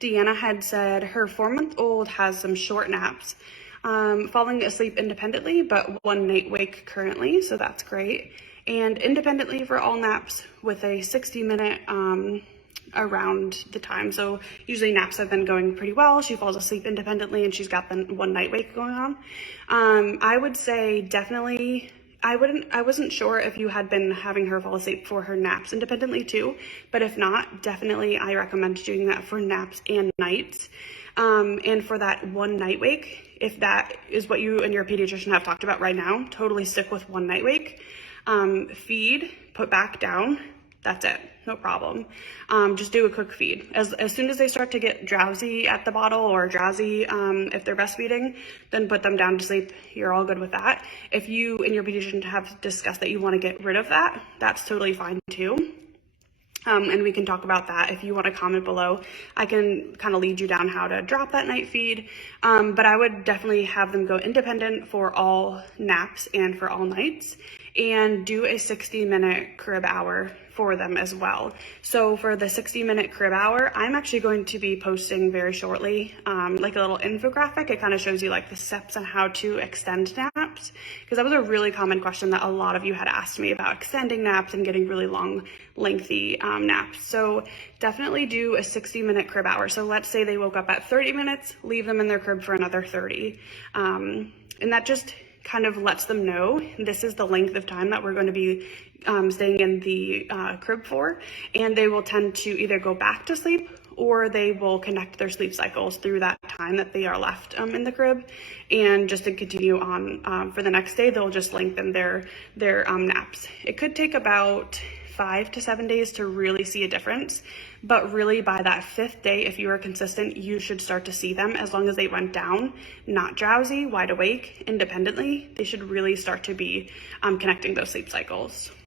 Deanna had said her 4-month-old has some short naps, falling asleep independently, but one night wake currently, so that's great. And independently for all naps with a 60-minute around the time. So usually naps have been going pretty well. She falls asleep independently and she's got the one night wake going on. I would say definitely, I wasn't sure if you had been having her fall asleep for her naps independently too, but if not, definitely I recommend doing that for naps and nights. And for that one night wake, if that is what you and your pediatrician have talked about right now, totally stick with one night wake. Feed, put back down. That's it, no problem. Just do a quick feed. As soon as they start to get drowsy at the bottle or drowsy if they're breastfeeding, then put them down to sleep. You're all good with that. If you and your pediatrician have discussed that you want to get rid of that, that's totally fine too. And we can talk about that if you want to comment below. I can kind of lead you down how to drop that night feed. But I would definitely have them go independent for all naps and for all nights, and do a 60-minute crib hour for them as well. So for the 60-minute crib hour, I'm actually going to be posting very shortly, like a little infographic. It kind of shows you like the steps on how to extend naps, because that was a really common question that a lot of you had asked me about extending naps and getting really long, lengthy naps. So definitely do a 60-minute crib hour. So let's say they woke up at 30 minutes, leave them in their crib for another 30. And that just kind of lets them know this is the length of time that we're going to be staying in the crib for, and they will tend to either go back to sleep or they will connect their sleep cycles through that time that they are left in the crib, and just to continue on for the next day, they'll just lengthen their naps. It could take about 5 to 7 days to really see a difference, but really by that 5th day, if you are consistent, you should start to see them. As long as they went down, not drowsy, wide awake, independently, they should really start to be connecting those sleep cycles.